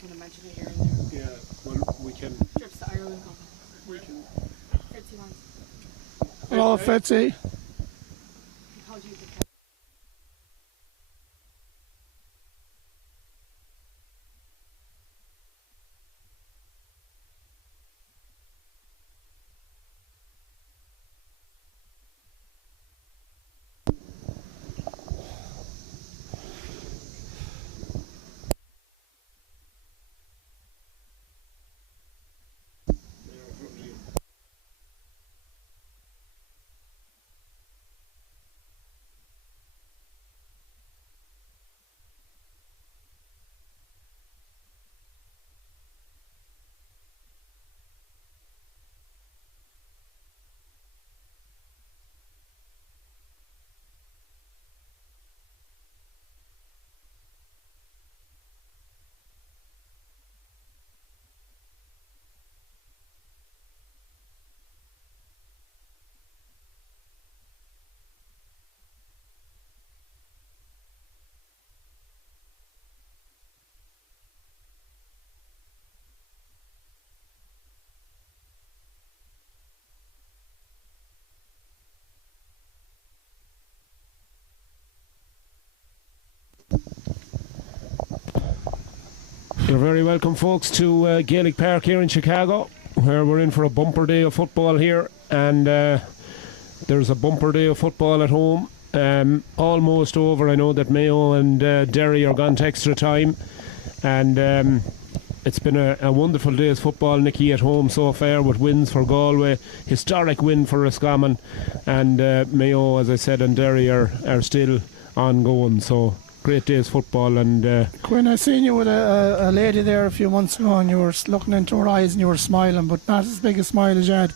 just want to mention it here and there. Yeah, well, we can. Trips to Ireland. We can. Fritzy wants. Hello, Fritzy. He called you the You're very welcome, folks, to Gaelic Park here in Chicago, where we're in for a bumper day of football here, and there's a bumper day of football at home. Almost over. I know that Mayo and Derry are gone to extra time, and it's been a wonderful day's football, Nicky, at home so far, with wins for Galway, historic win for Roscommon, and Mayo, as I said, and Derry are still ongoing. So great day's football. And Quinn, I seen you with a lady there a few months ago, and you were looking into her eyes and you were smiling, but not as big a smile as you had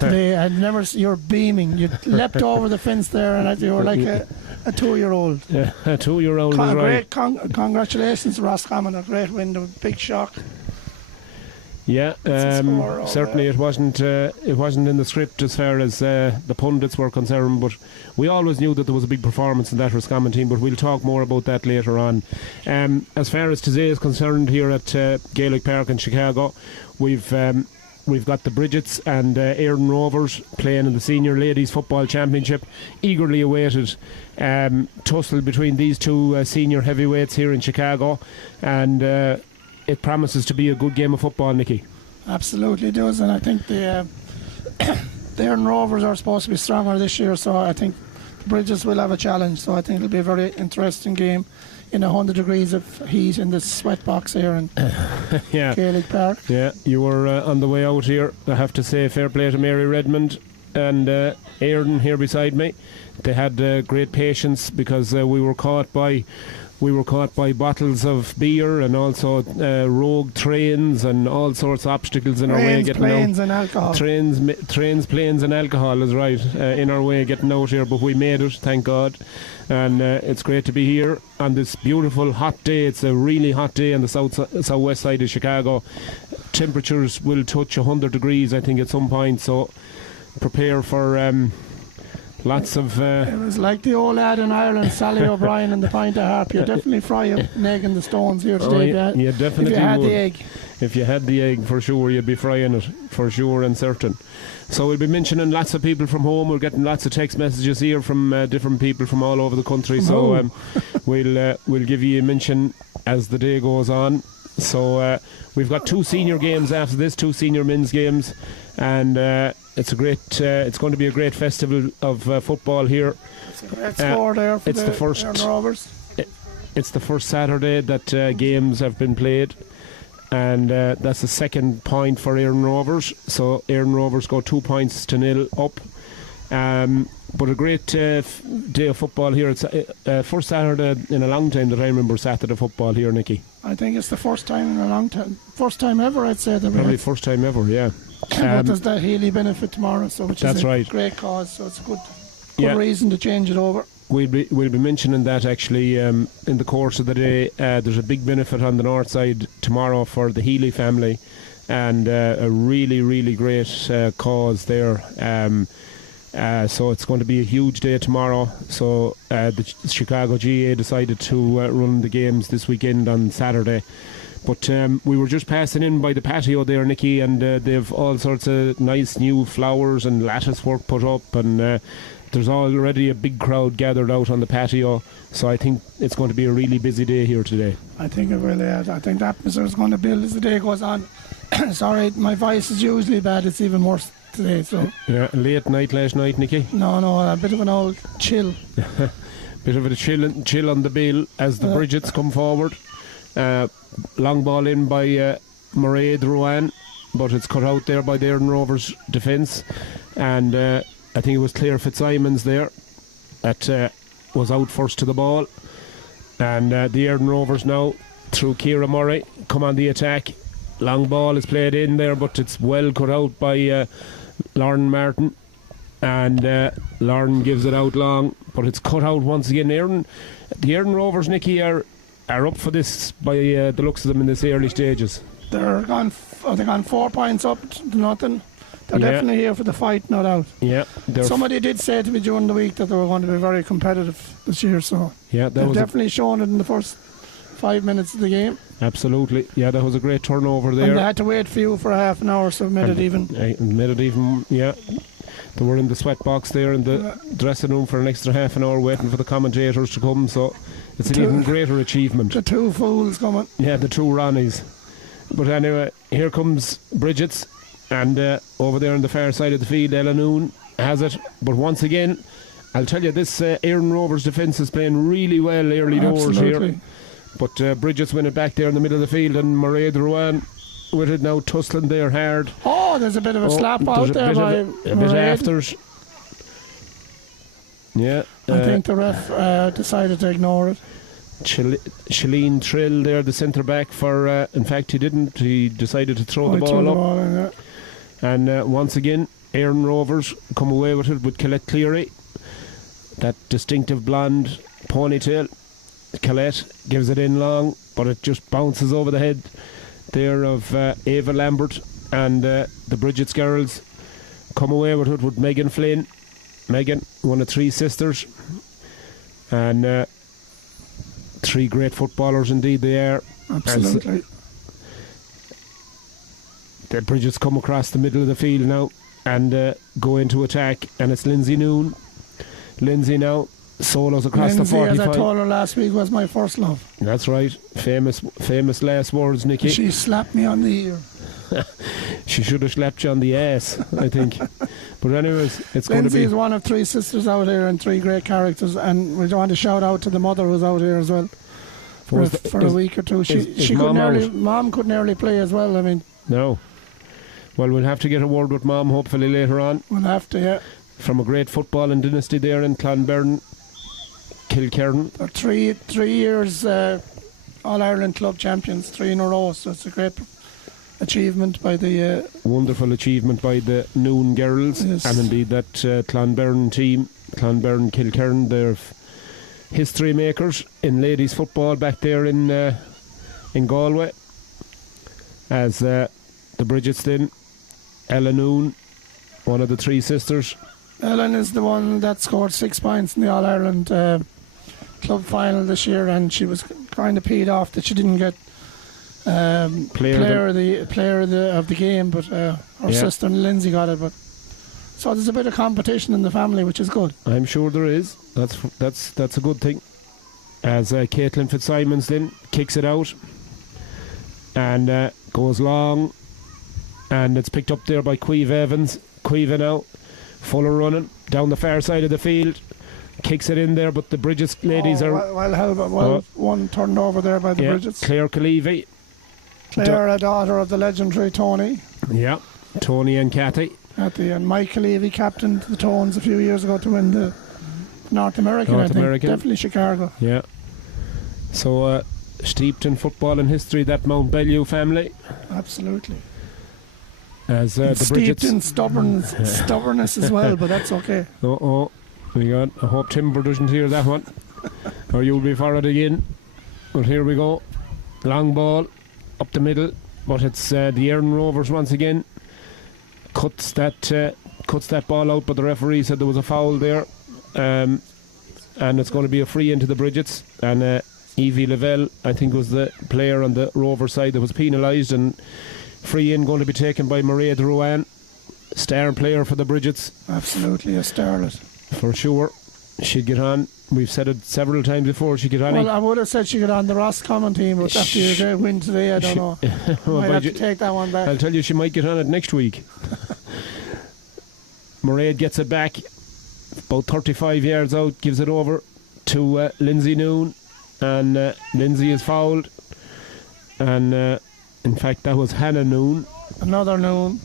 today. I'd never you were beaming. You leapt over the fence there, and you were like a 2-year-old. Yeah, a 2-year-old is right. Congratulations to Roscommon, a great win, a big shock. Yeah, certainly it wasn't in the script as far as the pundits were concerned, but we always knew that there was a big performance in that Roscommon team, but we'll talk more about that later on. As far as today is concerned, here at Gaelic Park in Chicago, we've got the Bridgets and Éireann Rovers playing in the Senior Ladies Football Championship. Eagerly awaited tussle between these two senior heavyweights here in Chicago, and it promises to be a good game of football, Nicky. Absolutely does, and I think the Éireann Rovers are supposed to be stronger this year, so I think the Bridges will have a challenge. So I think it'll be a very interesting game in 100 degrees of heat in the sweat box here in yeah. Gaelic Park. Yeah, you were on the way out here. I have to say fair play to Mary Redmond and Éireann here beside me. They had great patience, because we were caught by bottles of beer and also rogue trains and all sorts of obstacles in our way getting planes out. And alcohol. Trains, planes and alcohol is right, in our way getting out here, but we made it, thank God. And it's great to be here on this beautiful hot day. It's a really hot day on the southwest side of Chicago. Temperatures will touch 100 degrees, I think, at some point, so prepare for lots of... It was like the old lad in Ireland, Sally O'Brien and the pint of harp. You definitely fry an egg in the stones here today. You definitely if you had would. the egg. If you had the egg, for sure, you'd be frying it, for sure and certain. So we'll be mentioning lots of people from home. We're getting lots of text messages here from different people from all over the country. So we'll give you a mention as the day goes on. So we've got 2 senior games after this, 2 senior men's games, and it's going to be a great festival of football here. It's a great score there for the Éireann Rovers. It's the first Saturday that games have been played, and that's the second point for Éireann Rovers. So Éireann Rovers go 2-0 up. But a great day of football here. It's first Saturday in a long time that I remember Saturday football here, Nicky. I think it's the first time in a long time. First time ever, I'd say. Probably first time ever, yeah. But there's that Healy benefit tomorrow, so which is a great cause, so it's a good reason to change it over. We'll be mentioning that actually in the course of the day. There's a big benefit on the north side tomorrow for the Healy family, and a really, really great cause there. So it's going to be a huge day tomorrow. So the Chicago GA decided to run the games this weekend on Saturday, But we were just passing in by the patio there, Nicky, and they've all sorts of nice new flowers and lattice work put up, and there's already a big crowd gathered out on the patio. So I think it's going to be a really busy day here today. I think it will, yeah. I think the atmosphere is going to build as the day goes on. Sorry, my voice is usually bad. It's even worse today. So yeah, late night last night, Nicky. No, a bit of an old chill. Bit of a chill on the bill as the Bridgets come forward. Long ball in by Mairead Ruan, but it's cut out there by the Aaron Rovers defence, and I think it was Claire Fitzsimons there that was out first to the ball, and the Aaron Rovers now through Ciara Murray come on the attack. Long ball is played in there, but it's well cut out by Lauren Martin, and Lauren gives it out long, but it's cut out once again. The Aaron Rovers, Nicky, are up for this by the looks of them in this early stages. They're gone 4 points up to nothing. They're definitely here for the fight, no doubt. Yeah. Somebody did say to me during the week that they were going to be very competitive this year, so yeah, they've definitely shown it in the first 5 minutes of the game. Absolutely. Yeah, that was a great turnover there. And they had to wait for you for a half an hour, so it made it even. Yeah. They were in the sweat box there in the dressing room for an extra half an hour waiting for the commentators to come, so it's an even greater achievement. The two fools coming. Yeah, the two Ronnies. But anyway, here comes Bridget's, and over there on the far side of the field, Ella Noon has it. But once again, I'll tell you, this Aaron Rovers defence is playing really well early doors here. But Bridget's win it back there in the middle of the field, and Mairead Ruan with it now tussling there hard. Oh, there's a bit of a slap out there by a bit after. Yeah. I think the ref decided to ignore it. Shalene Trill there, the centre back for. In fact, he didn't. He decided to throw the ball up. And once again, Aaron Rovers come away with it with Colette Cleary. That distinctive blonde ponytail. Colette gives it in long, but it just bounces over the head there of Ava Lambert, and the Bridget's girls come away with it with Megan Flynn. Megan, one of three sisters, and three great footballers indeed they are. Absolutely. The Bridgets come across the middle of the field now and go into attack, and it's Lindsay Noon. Lindsay now solos across the 45. As I told her last week, was my first love. That's right. Famous last words, Nicky. She slapped me on the ear. She should have slapped you on the ass, I think. But anyways, it's going to be... Lindsay is one of three sisters out here and three great characters, and we want to shout out to the mother who's out here as well for a week or two. Mom could nearly play as well. I mean, no. Well, we'll have to get a word with Mom hopefully later on. We'll have to, yeah. From a great footballing dynasty there in Clonberne, Kilkerran. 3 years All-Ireland club champions, 3 in a row, so it's a great achievement by the... wonderful achievement by the Noon girls, yes. And indeed that Clonberne team, Clonberne Kilkerran, they're history makers in ladies football back there in Galway. As the Bridgets then, Ella Noon, one of the three sisters. Ellen is the one that scored 6 points in the All-Ireland club final this year, and she was kind of peed off that she didn't get player of the game, but her sister Lindsay got it. But so there's a bit of competition in the family, which is good. I'm sure there is. That's a good thing. As Caitlin Fitzsimons then kicks it out and goes long, and it's picked up there by Caoimhe Evans. Caoimhe now full of running down the far side of the field, kicks it in there, but the Bridges ladies are one turned over there by the Bridges. Claire Calevey, a daughter of the legendary Tony. Yeah, Tony and Cathy. And Mike Calevey captained the Tones a few years ago to win the North American. Definitely Chicago. Yeah. So steeped in football and history, that Mount Bellew family. Absolutely. As the steeped in stubbornness as well, but that's okay. I hope Timber doesn't hear that one, or you'll be for it again. But here we go, long ball up the middle, but it's the Aaron Rovers once again cuts that ball out, but the referee said there was a foul there, and it's going to be a free into the Bridgets, and Evie Lavelle, I think, was the player on the Rover side that was penalised, and free in going to be taken by Maria Drouin, star player for the Bridgets. Absolutely a starlet. For sure. She'd get on. We've said it several times before, she'd get on. Well, I would have said she got on the Ross Common team, but after your great win today, I don't know. Well, Might have to take that one back. I'll tell you, she might get on it next week. Mairead gets it back, about 35 yards out, gives it over to Lindsay Noon, and Lindsay is fouled. And in fact, that was Hannah Noon. Another Noon.